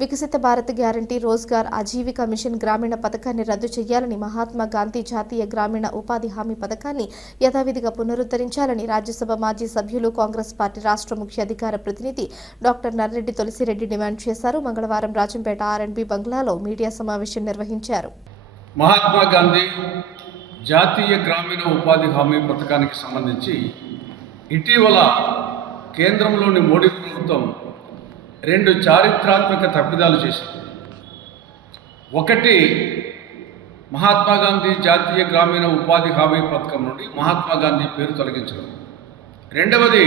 వికసిత Bharat guarantee Rozgar Aajeevika machine గ్రామీణ పథకాన్ని రద్దు చేయాలని, మహాత్మా గాంధీ జాతీయ గ్రామీణ ఉపాధి హామీ పథకాన్ని యథావిధిగా పునరుద్ధరించాలని రాజ్యసభ మాజీ సభ్యులు కాంగ్రెస్ పార్టీ రాష్ట్ర ముఖ్య అధికార ప్రతినిధి డాక్టర్ నర్రెడ్డి తులసిరెడ్డి డిమాండ్ చేశారు. మంగళవారం రాజంపేట ఆర్ఎండ్బి బంగ్లాలో మీడియా సమావేశం నిర్వహించారు. మహాత్మా గాంధీ జాతీయ గ్రామీణ ఉపాధి హామీ పథకానికి సంబంధించి ఇటీవల కేంద్రంలోని మోడీ ప్రభుత్వం రెండు చారిత్రాత్మక తప్పిదాలు చేసింది. ఒకటి, మహాత్మా గాంధీ జాతీయ గ్రామీణ ఉపాధి హామీ పథకం నుండి మహాత్మా గాంధీ పేరు తొలగించడం. రెండవది,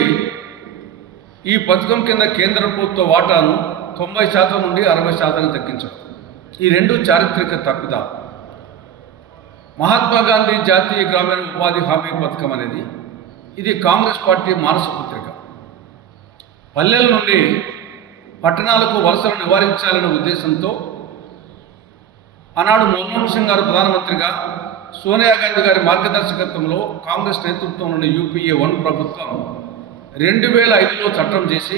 ఈ పథకం కింద కేంద్ర ప్రభుత్వ వాటాను 90% నుండి 60% తగ్గించడం. ఈ రెండు చారిత్రక తప్పిదాలు. మహాత్మా గాంధీ జాతీయ గ్రామీణ ఉపాధి హామీ పథకం అనేది ఇది కాంగ్రెస్ పార్టీ మానస పత్రిక. పల్లెల నుండి పట్టణాలకు వలసలను నివారించాలనే ఉద్దేశంతో ఆనాడు మన్మోహన్ సింగ్ గారు ప్రధానమంత్రిగా, సోనియా గాంధీ గారి మార్గదర్శకత్వంలో కాంగ్రెస్ నేతృత్వంలోని యూపీఏ 1 ప్రభుత్వం 2005లో చట్టం చేసి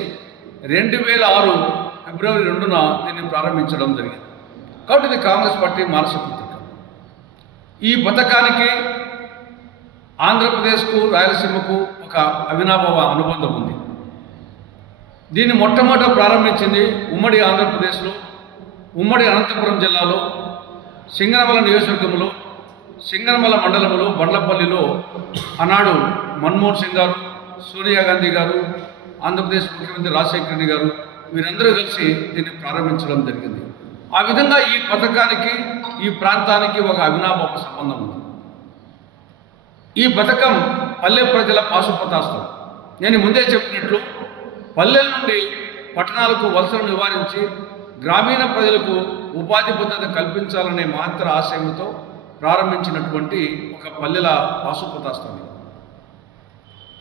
2006 ఫిబ్రవరి 2న దీన్ని ప్రారంభించడం జరిగింది. కాబట్టి ఇది కాంగ్రెస్ పార్టీ మానస పత్రిక. ఈ పథకానికి ఆంధ్రప్రదేశ్కు, రాయలసీమకు ఒక అవినాభావ అనుబంధం ఉంది. దీన్ని మొట్టమొదట ప్రారంభించింది ఉమ్మడి ఆంధ్రప్రదేశ్లో, ఉమ్మడి అనంతపురం జిల్లాలో, సింగనమల నియోజకవర్గంలో, సింగనమల మండలంలో, బండ్లపల్లిలో ఆనాడు మన్మోహన్ సింగ్ గారు, సోనియా గాంధీ గారు, ఆంధ్రప్రదేశ్ ముఖ్యమంత్రి రాజశేఖర రెడ్డి గారు వీరందరూ కలిసి దీన్ని ప్రారంభించడం జరిగింది. ఆ విధంగా ఈ పథకానికి, ఈ ప్రాంతానికి ఒక అవినాభావ సంబంధం ఉంది. ఈ పథకం పల్లె ప్రజల పాశుపతాస్త్రం. నేను ముందే చెప్పినట్లు పల్లెల నుండి పట్టణాలకు వలసలను నివారించి గ్రామీణ ప్రజలకు ఉపాధి భద్రత కల్పించాలనే మహత్తర ఆశయంతో ప్రారంభించినటువంటి ఒక పల్లెల పాశుపతాస్త్రం.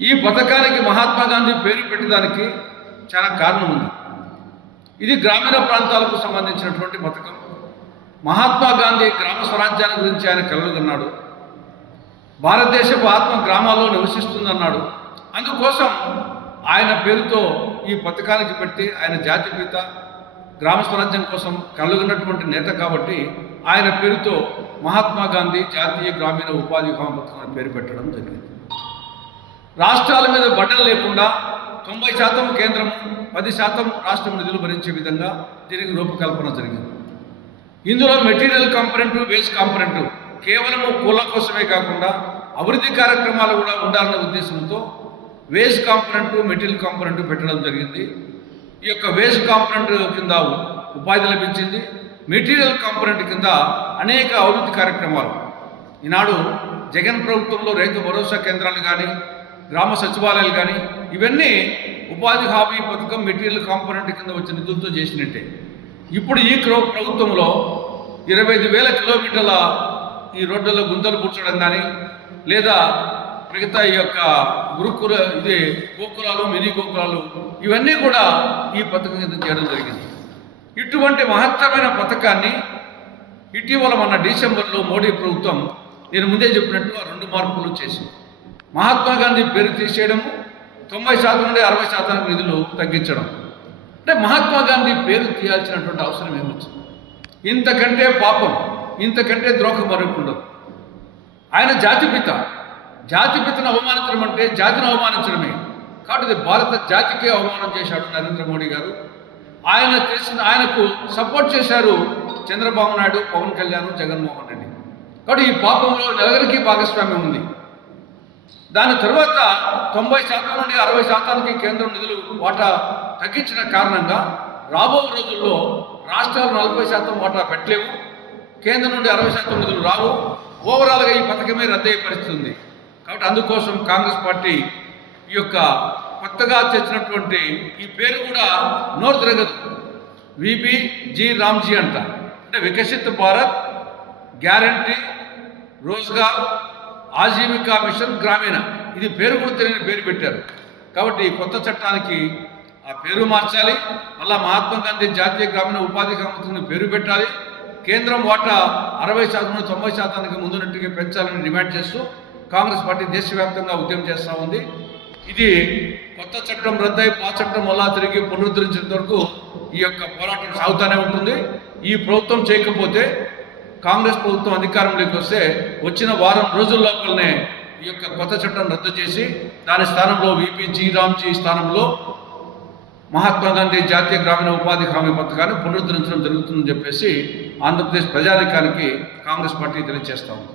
ఈ పథకానికి మహాత్మా గాంధీ పేరు పెట్టడానికి చాలా కారణం ఉంది. ఇది గ్రామీణ ప్రాంతాలకు సంబంధించినటువంటి పథకం. మహాత్మా గాంధీ గ్రామ స్వరాజ్యాన్ని గురించి ఆయన కలలుగన్నాడు. భారతదేశపు ఆత్మ గ్రామాల్లో నివసిస్తుందన్నాడు. అందుకోసం ఆయన పేరుతో ఈ పథకానికి పెడితే ఆయన జాతిపిత, గ్రామ స్వరాజ్యం కోసం కలుగున్నటువంటి నేత కాబట్టి ఆయన పేరుతో మహాత్మా గాంధీ జాతీయ గ్రామీణ ఉపాధి హామీ పథకం పేరు పెట్టడం జరిగింది. రాష్ట్రాల మీద బడ్డలు లేకుండా 90% కేంద్రము, 10% రాష్ట్రం నిధులు భరించే విధంగా దీనికి రూపకల్పన జరిగింది. ఇందులో మెటీరియల్ కాంపొనెంట్, వేజ్ కాంపొనెంట్ కేవలము కూల కోసమే కాకుండా అభివృద్ధి కార్యక్రమాలు కూడా ఉండాలనే ఉద్దేశంతో వేజ్ కాంపొనెంట్, మెటీరియల్ కాంపొనెంట్ పెట్టడం జరిగింది. ఈ యొక్క వేజ్ కాంపొనెంట్ కింద ఉపాధి లభించింది. మెటీరియల్ కాంపొనెంట్ కింద అనేక అభివృద్ధి కార్యక్రమాలు ఈనాడు జగన్ ప్రభుత్వంలో రైతు భరోసా కేంద్రాలు కానీ, గ్రామ సచివాలయాలు కానీ ఇవన్నీ ఉపాధి హామీ పథకం మెటీరియల్ కాంపొనెంట్ కింద వచ్చిన నిధులతో చేసినట్టే. ఇప్పుడు ఈ ప్రభుత్వంలో 25,000 కిలోమీటర్ల ఈ రోడ్లలో గుంతలు పూడ్చడం కానీ, లేదా మిగతా ఈ యొక్క గురుకుల గోకులాలు, మినీ గోకులాలు ఇవన్నీ కూడా ఈ పథకం కింద చేయడం జరిగింది. ఇటువంటి మహత్తరమైన పథకాన్ని ఇటీవల మన డిసెంబర్లో మోడీ ప్రభుత్వం, నేను ముందే చెప్పినట్టు, 2 మార్పులు చేసింది. మహాత్మా గాంధీ పేరు తీసేయడము, 90% నుండి 60% నిధులు తగ్గించడం. అంటే మహాత్మా గాంధీ పేరు తీయాల్సినటువంటి అవసరం ఏమొచ్చింది? ఇంతకంటే పాపం, ఇంతకంటే ద్రోహం మరొకటి. ఆయన జాతిపిత. జాతిపితను అవమానించడం అంటే జాతిని అవమానించడమే. కాబట్టి ఇది భారత జాతికే అవమానం చేశాడు నరేంద్ర మోడీ గారు. ఆయనకు సపోర్ట్ చేశారు చంద్రబాబు నాయుడు, పవన్ కళ్యాణ్, జగన్మోహన్ రెడ్డి. కాబట్టి ఈ పాపంలో నలుగురికి భాగస్వామ్యం ఉంది. దాని తర్వాత 90% నుండి 60%కి కేంద్రం నిధులు వాటా తగ్గించిన కారణంగా రాబో రోజుల్లో రాష్ట్రాలు 40% వాటా పెట్టలేవు, కేంద్రం నుండి 60% నిధులు రావు. ఓవరాల్గా ఈ పథకమే రద్దయ్యే పరిస్థితి ఉంది. కాబట్టి అందుకోసం కాంగ్రెస్ పార్టీ ఈ యొక్క కొత్తగా తెచ్చినటువంటి ఈ పేరు కూడా నోరు తిరగదు. విబిజీ రామ్జీ అంట. అంటే వికసిత్ భారత్ గ్యారంటీ రోజ్గార్ ఆజీవికా మిషన్ గ్రామీణ, ఇది పేరు కూడా తెలియని పేరు పెట్టారు. కాబట్టి కొత్త చట్టానికి ఆ పేరు మార్చాలి. మళ్ళా మహాత్మా గాంధీ జాతీయ గ్రామీణ ఉపాధి హామీ పేరు పెట్టాలి. కేంద్రం వాటా 60% నుండి 90%కి ముందున్నట్టుగా పెంచాలని డిమాండ్ చేస్తూ కాంగ్రెస్ పార్టీ దేశవ్యాప్తంగా ఉద్యమం చేస్తూ ఉంది. ఇది కొత్త చట్టం రద్దయి పాత చట్టం మళ్ళా తిరిగి పునరుద్ధరించేంత వరకు ఈ యొక్క పోరాటం సాగుతూనే ఉంటుంది. ఈ ప్రభుత్వం చేయకపోతే కాంగ్రెస్ ప్రభుత్వం అధికారంలోకి వస్తే వచ్చిన వారం రోజుల లోపలనే ఈ యొక్క కొత్త చట్టం రద్దు చేసి దాని స్థానంలో విపి జి రామ్జీ స్థానంలో మహాత్మా గాంధీ జాతీయ గ్రామీణ ఉపాధి హామీ పథకాన్ని పునరుద్ధరించడం జరుగుతుందని చెప్పేసి ఆంధ్రప్రదేశ్ ప్రజానికానికి కాంగ్రెస్ పార్టీ తెలియజేస్తా ఉంది.